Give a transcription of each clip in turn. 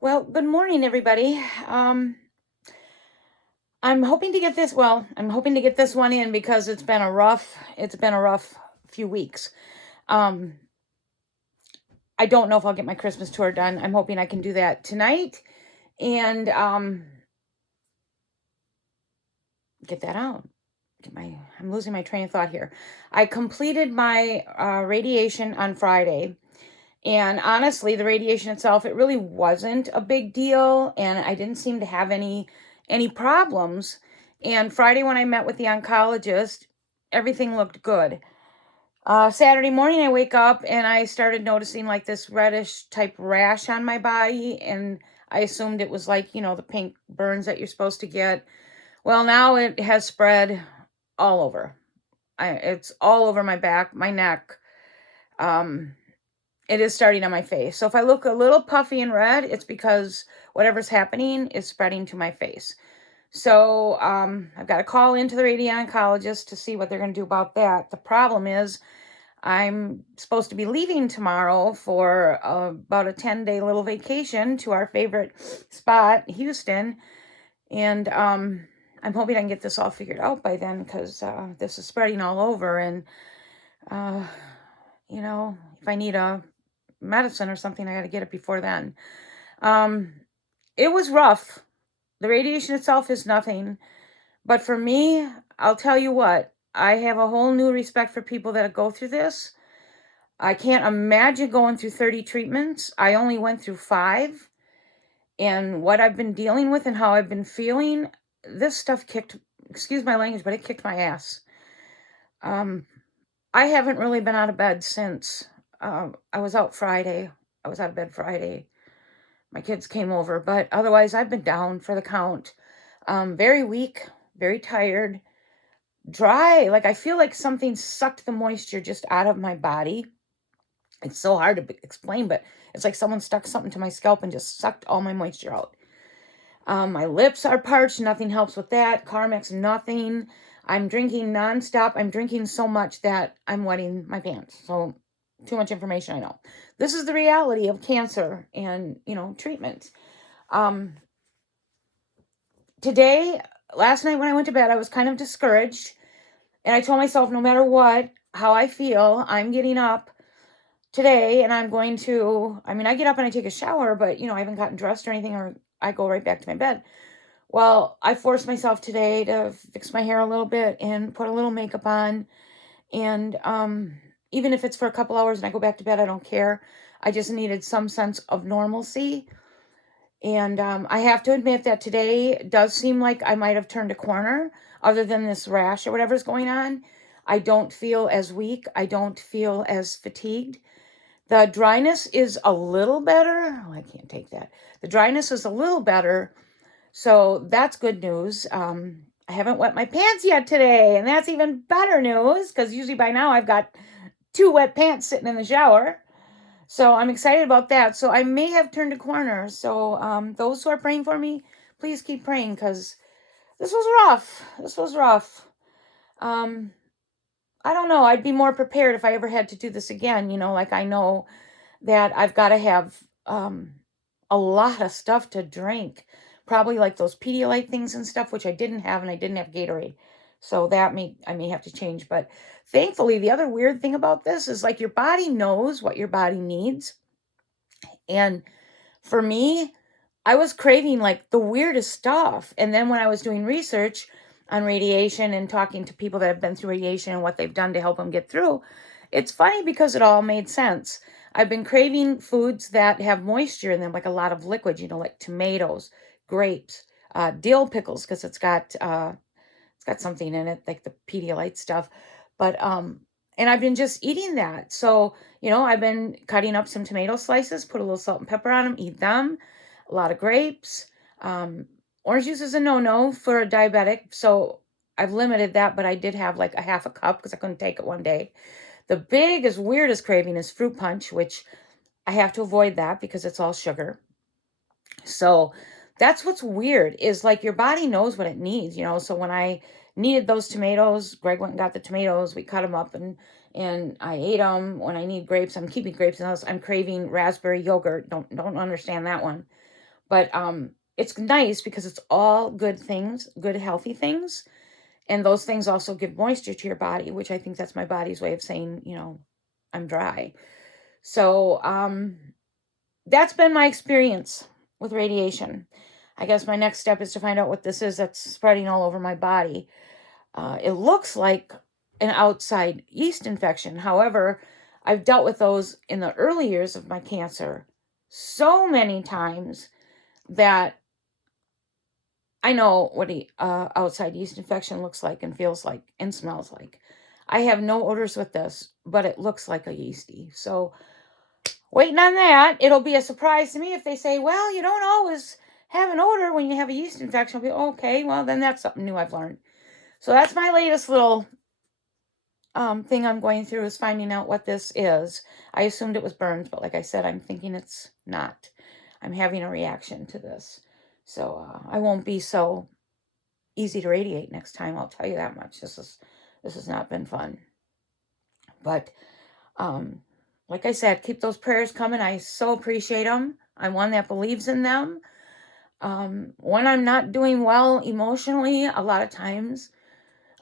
Well, good morning, everybody. I'm hoping to get this. Well, I'm hoping to get this one in because it's been a rough few weeks. Um, I don't know if I'll get my Christmas tour done. I'm hoping I can do that tonight and get that out. I'm losing my train of thought here. I completed my radiation on Friday, and honestly, the radiation itself, it really wasn't a big deal, and I didn't seem to have any problems. And Friday, when I met with the oncologist, everything looked good. Saturday morning, I wake up and I started noticing like this reddish type rash on my body, and I assumed it was like, the pink burns that you're supposed to get. Well, now it has spread all over. It's all over my back, my neck. Um, it is starting on my face. So if I look a little puffy and red, it's because whatever's happening is spreading to my face. So I've got to call into the radiation oncologist to see what they're going to do about that. The problem is I'm supposed to be leaving tomorrow for about a 10-day little vacation to our favorite spot, Houston. And I'm hoping I can get this all figured out by then because this is spreading all over. And, uh, if I need a medicine or something, I got to get it before then. Um, it was rough. The radiation itself is nothing. But for me, I'll tell you what, I have a whole new respect for people that go through this. I can't imagine going through 30 treatments. I only went through 5. And what I've been dealing with and how I've been feeling, this stuff excuse my language, but it kicked my ass. Um, I haven't really been out of bed since I was out Friday. I was out of bed Friday. My kids came over, but otherwise I've been down for the count. Very weak, very tired, dry. Like I feel like something sucked the moisture just out of my body. It's so hard to explain, but it's like someone stuck something to my scalp and just sucked all my moisture out. My lips are parched. Nothing helps with that. Carmex, nothing. I'm drinking nonstop. I'm drinking so much that I'm wetting my pants. So, too much information, I know. This is the reality of cancer and, treatment. Um, Today, last night when I went to bed, I was kind of discouraged. And I told myself, no matter what, how I feel, I'm getting up today and I'm going to, I get up and I take a shower, but, I haven't gotten dressed or anything, or I go right back to my bed. Well, I forced myself today to fix my hair a little bit and put a little makeup on. And even if it's for a couple hours and I go back to bed, I don't care. I just needed some sense of normalcy. And I have to admit that today does seem like I might have turned a corner, other than this rash or whatever's going on. I don't feel as weak. I don't feel as fatigued. The dryness is a little better. Oh, I can't take that. The dryness is a little better. So that's good news. I haven't wet my pants yet today, and that's even better news because usually by now I've got 2 wet pants sitting in the shower. So I'm excited about that. So I may have turned a corner. So those who are praying for me, please keep praying because this was rough. This was rough. Um, I don't know. I'd be more prepared if I ever had to do this again. Like I know that I've got to have a lot of stuff to drink. Probably like those Pedialyte things and stuff, which I didn't have, and I didn't have Gatorade. So I may have to change. But thankfully, the other weird thing about this is like your body knows what your body needs. And for me, I was craving like the weirdest stuff. And then when I was doing research on radiation and talking to people that have been through radiation and what they've done to help them get through, it's funny because it all made sense. I've been craving foods that have moisture in them, like a lot of liquid, like tomatoes, grapes, dill pickles, because it's got something in it, like the Pedialyte stuff. But and I've been just eating that. So, I've been cutting up some tomato slices, put a little salt and pepper on them, eat them. A lot of grapes. Um, Orange juice is a no-no for a diabetic, so I've limited that, but I did have like a half a cup because I couldn't take it one day. The biggest, weirdest craving is fruit punch, which I have to avoid that because it's all sugar. So that's what's weird is like your body knows what it needs, So when I needed those tomatoes, Greg went and got the tomatoes. We cut them up and I ate them. When I need grapes, I'm keeping grapes in the house. I'm craving raspberry yogurt. Don't understand that one. But it's nice because it's all good things, good healthy things. And those things also give moisture to your body, which I think that's my body's way of saying, I'm dry. So that's been my experience with radiation. I guess my next step is to find out what this is that's spreading all over my body. It looks like an outside yeast infection. However, I've dealt with those in the early years of my cancer so many times that I know what a outside yeast infection looks like and feels like and smells like. I have no odors with this, but it looks like a yeasty. So waiting on that. It'll be a surprise to me if they say, well, you don't always have an odor when you have a yeast infection. I'll be, okay, well, then that's something new I've learned. So that's my latest little thing I'm going through, is finding out what this is. I assumed it was burns, but like I said, I'm thinking it's not. I'm having a reaction to this. So I won't be so easy to radiate next time, I'll tell you that much. This has not been fun. But like I said, keep those prayers coming. I so appreciate them. I'm one that believes in them. When I'm not doing well emotionally, a lot of times,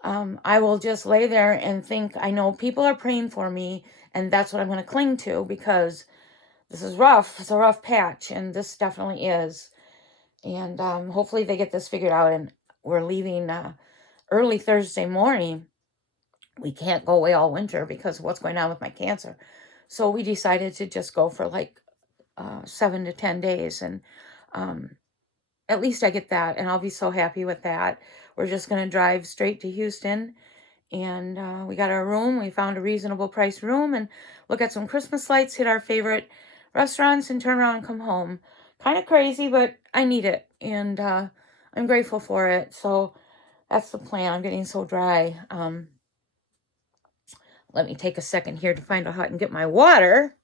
I will just lay there and think, I know people are praying for me, and that's what I'm going to cling to, because this is rough. It's a rough patch, and this definitely is. And hopefully they get this figured out, and we're leaving early Thursday morning. We can't go away all winter because of what's going on with my cancer. So we decided to just go for like 7 to 10 days. And at least I get that. And I'll be so happy with that. We're just going to drive straight to Houston. And we got our room. We found a reasonable price room and look at some Christmas lights, hit our favorite restaurants, and turn around and come home. Kind of crazy, but I need it. And I'm grateful for it. So that's the plan. I'm getting so dry. Let me take a second here to find out how I can get my water,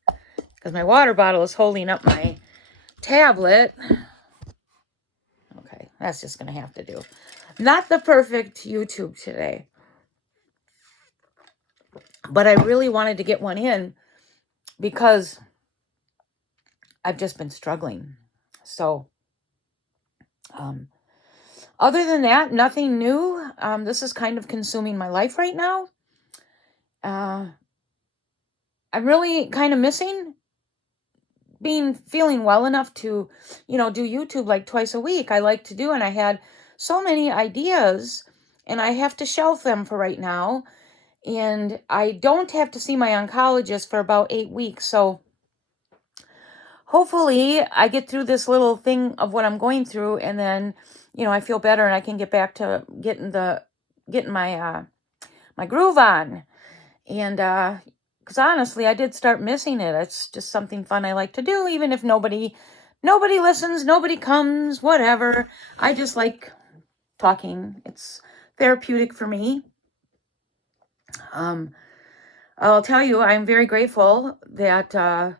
because my water bottle is holding up my tablet. Okay, that's just going to have to do. Not the perfect YouTube today, but I really wanted to get one in because I've just been struggling. So, other than that, nothing new. This is kind of consuming my life right now. I'm really kind of missing feeling well enough to, do YouTube like twice a week. I like to do, and I had so many ideas, and I have to shelf them for right now. And I don't have to see my oncologist for about 8 weeks. So hopefully I get through this little thing of what I'm going through, and then, I feel better and I can get back to getting my my groove on. And because honestly, I did start missing it. It's just something fun I like to do, even if nobody listens, nobody comes, whatever. I just like talking. It's therapeutic for me. I'll tell you, I'm very grateful that I've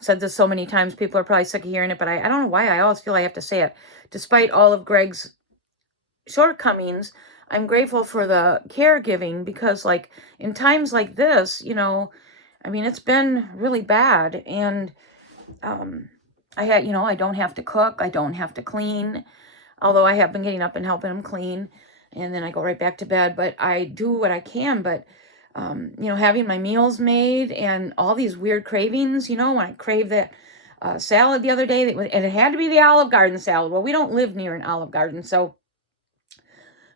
said this so many times. People are probably sick of hearing it, but I don't know why I always feel I have to say it. Despite all of Greg's shortcomings, I'm grateful for the caregiving, because like in times like this, it's been really bad. And I had, I don't have to cook. I don't have to clean, although I have been getting up and helping him clean, and then I go right back to bed. But I do what I can. But having my meals made and all these weird cravings, when I craved that salad the other day, and it had to be the Olive Garden salad. Well, we don't live near an Olive Garden, so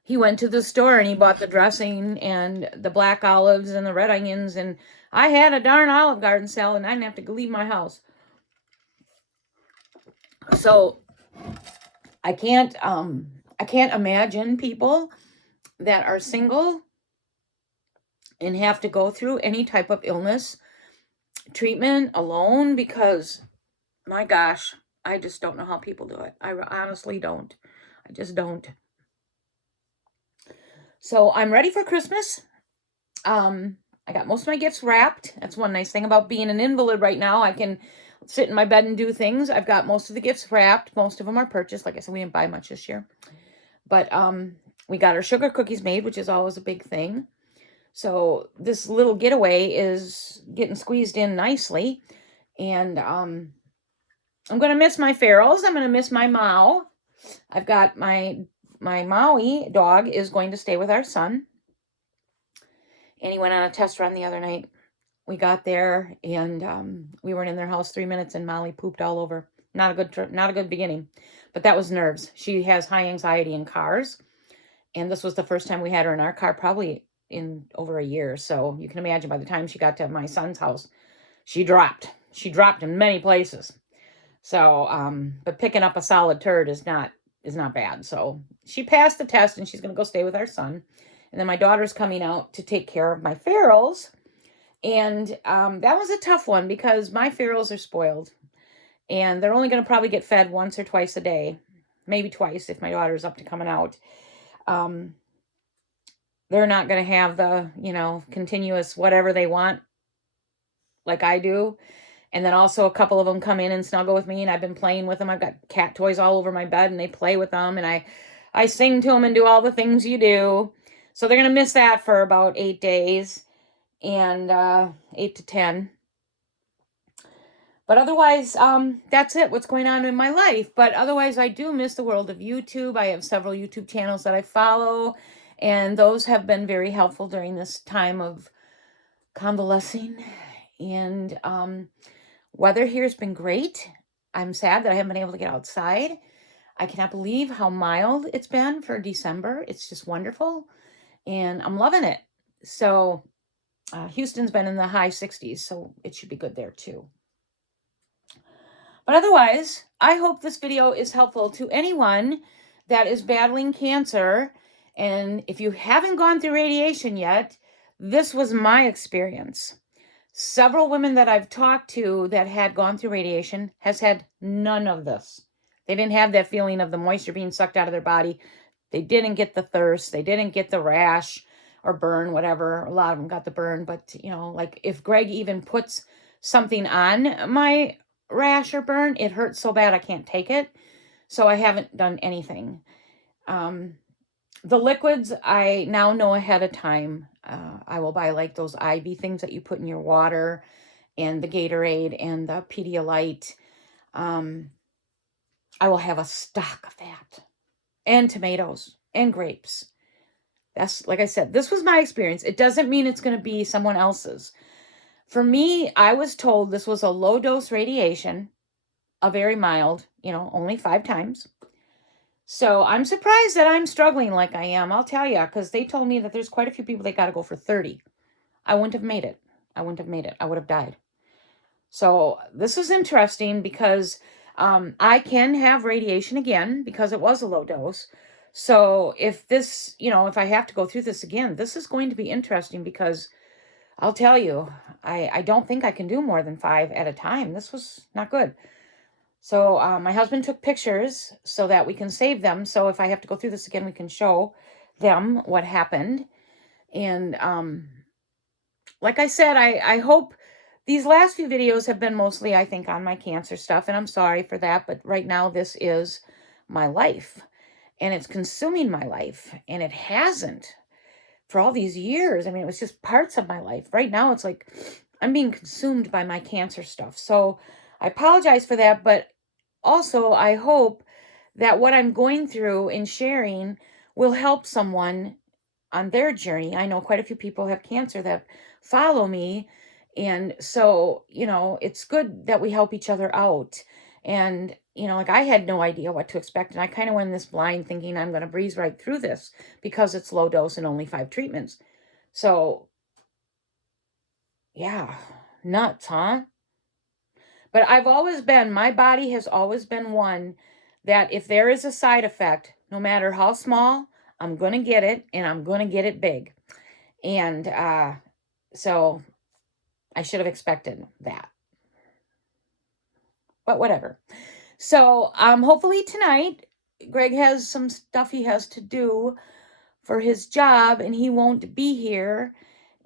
he went to the store and he bought the dressing and the black olives and the red onions, and I had a darn Olive Garden salad, and I didn't have to leave my house. So I can't imagine people that are single and have to go through any type of illness treatment alone, because my gosh, I just don't know how people do it. I honestly don't. I just don't. So I'm ready for Christmas. I got most of my gifts wrapped. That's one nice thing about being an invalid right now. I can sit in my bed and do things. I've got most of the gifts wrapped. Most of them are purchased. Like I said, we didn't buy much this year. But we got our sugar cookies made, which is always a big thing. So this little getaway is getting squeezed in nicely. And I'm going to miss my ferals. I'm going to miss my Mao. I've got my Maui dog is going to stay with our son. And he went on a test run the other night. We got there and we weren't in their house 3 minutes and Molly pooped all over. Not a good trip, not a good beginning. But that was nerves. She has high anxiety in cars. And this was the first time we had her in our car, probably in over a year. So you can imagine by the time she got to my son's house, she dropped. She dropped in many places. So, but picking up a solid turd is not bad. So she passed the test and she's going to go stay with our son. And then my daughter's coming out to take care of my ferals. And that was a tough one because my ferals are spoiled. And they're only going to probably get fed once or twice a day. Maybe twice if my daughter's up to coming out. They're not going to have the, continuous whatever they want like I do. And then also a couple of them come in and snuggle with me and I've been playing with them. I've got cat toys all over my bed and they play with them and I sing to them and do all the things you do. So they're going to miss that for about 8 days and 8 to 10. But otherwise, that's it, what's going on in my life. But otherwise, I do miss the world of YouTube. I have several YouTube channels that I follow, and those have been very helpful during this time of convalescing. And weather here has been great. I'm sad that I haven't been able to get outside. I cannot believe how mild it's been for December. It's just wonderful, and I'm loving it. So Houston's been in the high 60s, so it should be good there too. But otherwise, I hope this video is helpful to anyone that is battling cancer. And if you haven't gone through radiation yet, this was my experience. Several women that I've talked to that had gone through radiation has had none of this. They didn't have that feeling of the moisture being sucked out of their body. They didn't get the thirst. They didn't get the rash or burn, whatever. A lot of them got the burn. But, like if Greg even puts something on my rash or burn, it hurts so bad I can't take it. So I haven't done anything. The liquids I now know ahead of time. I will buy like those IV things that you put in your water and the Gatorade and the Pedialyte. I will have a stock of that and tomatoes and grapes. That's, like I said, this was my experience. It doesn't mean it's going to be someone else's. For me, I was told this was a low dose radiation, a very mild, only 5 times. So I'm surprised that I'm struggling like I am. I'll tell you, because they told me that there's quite a few people that got to go for 30. I wouldn't have made it. I would have died. So this is interesting because I can have radiation again because it was a low dose. So if this, if I have to go through this again, this is going to be interesting because I'll tell you, I don't think I can do more than 5 at a time. This was not good. So my husband took pictures so that we can save them. So if I have to go through this again, we can show them what happened. And like I said, I hope these last few videos have been mostly, I think, on my cancer stuff. And I'm sorry for that. But right now, this is my life. And it's consuming my life. And it hasn't for all these years. I mean, it was just parts of my life. Right now, it's like I'm being consumed by my cancer stuff. So I apologize for that. But also, I hope that what I'm going through and sharing will help someone on their journey. I know quite a few people have cancer that follow me. And so, it's good that we help each other out. And, like I had no idea what to expect. And I kind of went in this blind thinking I'm going to breeze right through this because it's low dose and only 5 treatments. So, yeah, nuts, huh? But my body has always been one that if there is a side effect, no matter how small, I'm going to get it and I'm going to get it big. And so I should have expected that. But whatever. So hopefully tonight, Greg has some stuff he has to do for his job and he won't be here.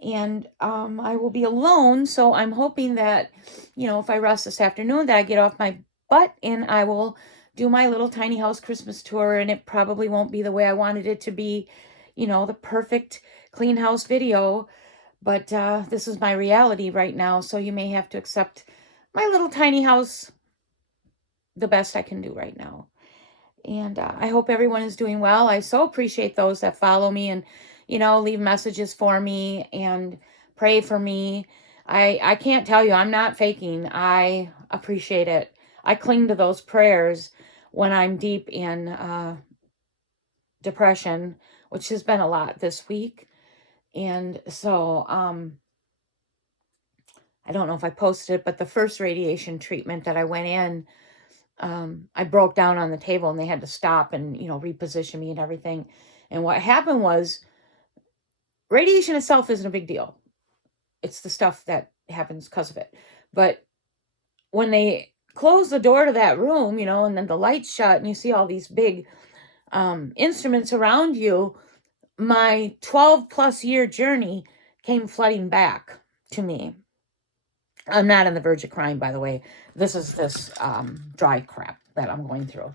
And I will be alone. So I'm hoping that, if I rest this afternoon, that I get off my butt and I will do my little tiny house Christmas tour. And it probably won't be the way I wanted it to be, the perfect clean house video. But this is my reality right now. So you may have to accept my little tiny house the best I can do right now. And I hope everyone is doing well. I so appreciate those that follow me and, leave messages for me and pray for me. I can't tell you, I'm not faking. I appreciate it. I cling to those prayers when I'm deep in depression, which has been a lot this week. And so, I don't know if I posted it, but the first radiation treatment that I went in, I broke down on the table and they had to stop and, reposition me and everything. And what happened was radiation itself isn't a big deal. It's the stuff that happens because of it. But when they close the door to that room, and then the lights shut and you see all these big instruments around you, my 12 plus year journey came flooding back to me. I'm not on the verge of crying, by the way. This is this dry crap that I'm going through.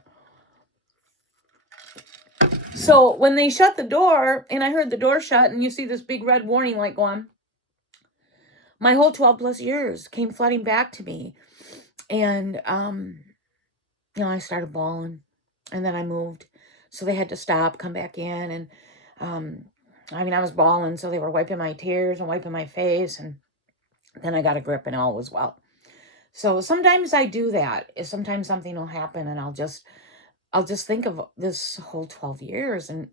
So when they shut the door and I heard the door shut and you see this big red warning light go on, my whole 12 plus years came flooding back to me. And, I started bawling and then I moved. So they had to stop, come back in. And, I was bawling. So they were wiping my tears and wiping my face. And then I got a grip and all was well. So sometimes I do that. Sometimes something will happen and I'll just think of this whole 12 years and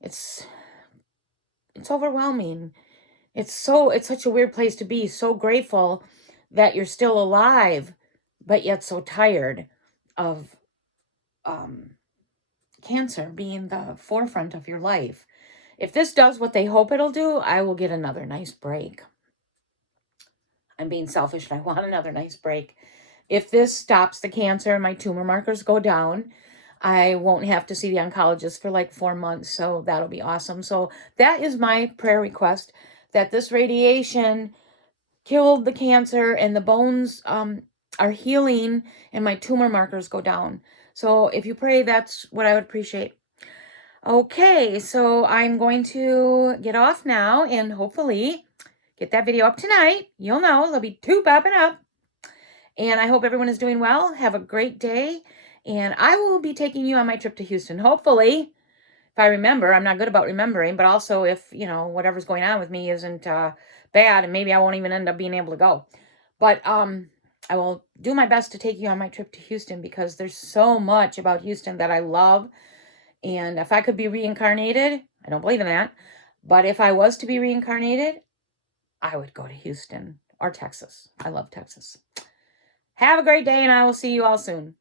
it's overwhelming. It's such a weird place to be, so grateful that you're still alive, but yet so tired of cancer being the forefront of your life. If this does what they hope it'll do, I will get another nice break. I'm being selfish and I want another nice break. If this stops the cancer and my tumor markers go down, I won't have to see the oncologist for like 4 months. So that'll be awesome. So that is my prayer request, that this radiation killed the cancer and the bones are healing and my tumor markers go down. So if you pray, that's what I would appreciate. Okay, so I'm going to get off now and hopefully get that video up tonight. You'll know, there'll be 2 popping up. And I hope everyone is doing well. Have a great day. And I will be taking you on my trip to Houston. Hopefully, if I remember, I'm not good about remembering, but also if, whatever's going on with me isn't bad and maybe I won't even end up being able to go. But I will do my best to take you on my trip to Houston because there's so much about Houston that I love. And if I could be reincarnated, I don't believe in that, but if I was to be reincarnated, I would go to Houston or Texas. I love Texas. Have a great day, and I will see you all soon.